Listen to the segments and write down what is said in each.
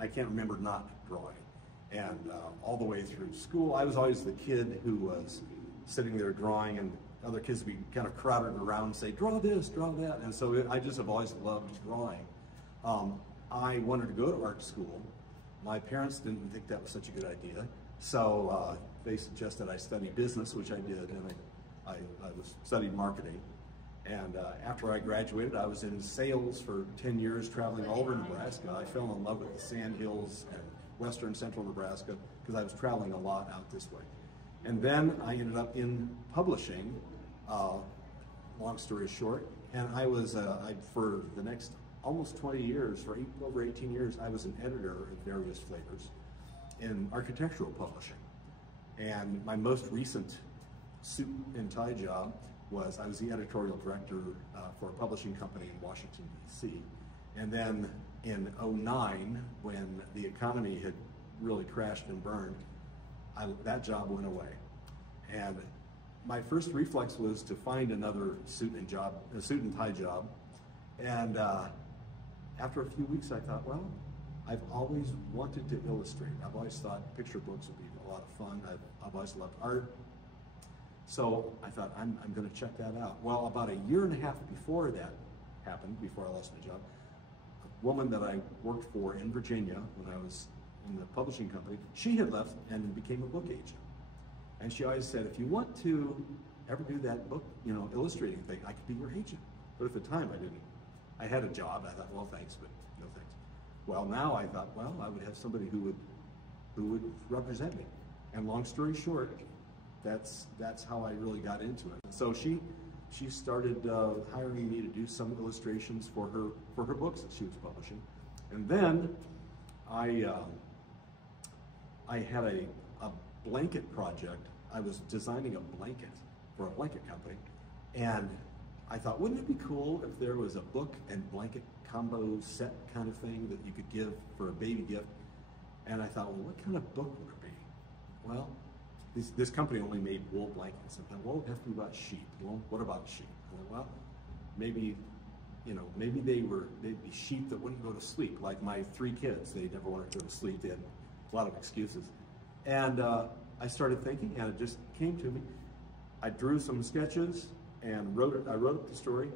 I can't remember not drawing. And all the way through school, I was always the kid who was sitting there drawing, and other kids would be kind of crowded around and say, draw this, draw that. And so I just have always loved drawing. I wanted to go to art school. My parents didn't think that was such a good idea. So they suggested I study business, which I did, and I studied marketing. And after I graduated, I was in sales for 10 years, traveling all over Nebraska. I fell in love with the sand hills and western central Nebraska because I was traveling a lot out this way. And then I ended up in publishing, long story short, and I was, for the next almost 20 years, for over 18 years, I was an editor of various flavors in architectural publishing. And my most recent suit and tie job was I was the editorial director for a publishing company in Washington, D.C. And then in '09, when the economy had really crashed and burned, that job went away. And my first reflex was to find another suit and tie job. And after a few weeks, I thought, well, I've always wanted to illustrate. I've always thought picture books would be a lot of fun. I've always loved art. So I thought, I'm going to check that out. Well, about a year and a half before that happened, before I lost my job, a woman that I worked for in Virginia when I was in the publishing company, she had left and became a book agent. And she always said, if you want to ever do that book, illustrating thing, I could be your agent. But at the time, I didn't. I had a job. I thought, well, thanks, but no thanks. Well, now I thought, well, I would have somebody who would represent me. And long story short, that's how I really got into it. So she started hiring me to do some illustrations for her books that she was publishing. And then I had a blanket project. I was designing a blanket for a blanket company, and I thought, wouldn't it be cool if there was a book and blanket combo set kind of thing that you could give for a baby gift? And I thought, well, what kind of book would it be? Well, this company only made wool blankets. I thought, well, it would have to be about sheep. Well, what about sheep? I thought, well, maybe they'd be sheep that wouldn't go to sleep. Like my 3 kids, they never wanted to go to sleep. They had a lot of excuses. And I started thinking, and it just came to me. I drew some sketches and I wrote up the story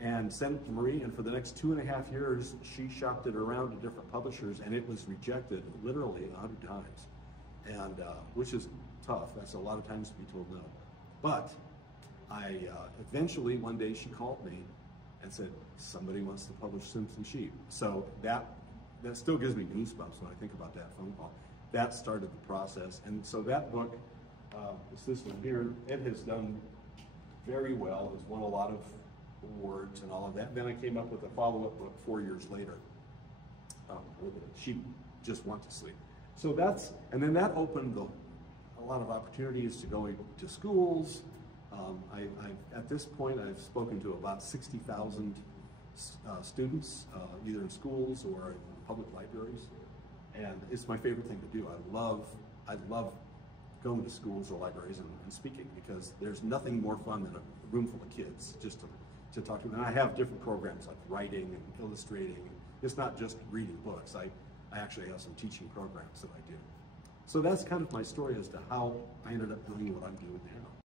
and sent it to Marie, and for the next 2.5 years, she shopped it around to different publishers, and it was rejected literally 100 times, and which is tough. That's a lot of times to be told no. But I eventually, one day, she called me and said, somebody wants to publish Simpson Sheep. So that still gives me goosebumps when I think about that phone call. That started the process, and so that book, it's this one here, it has done very well. It's won a lot of awards and all of that. Then I came up with a follow-up book 4 years later. Sheep Just Want to Sleep. So and then that opened a lot of opportunities to go to schools. At this point, I've spoken to about 60,000 students, either in schools or in public libraries. And it's my favorite thing to do. I love going to schools or libraries and speaking, because there's nothing more fun than a room full of kids just to talk to them. And I have different programs like writing and illustrating. It's not just reading books. I actually have some teaching programs that I do. So that's kind of my story as to how I ended up doing what I'm doing now.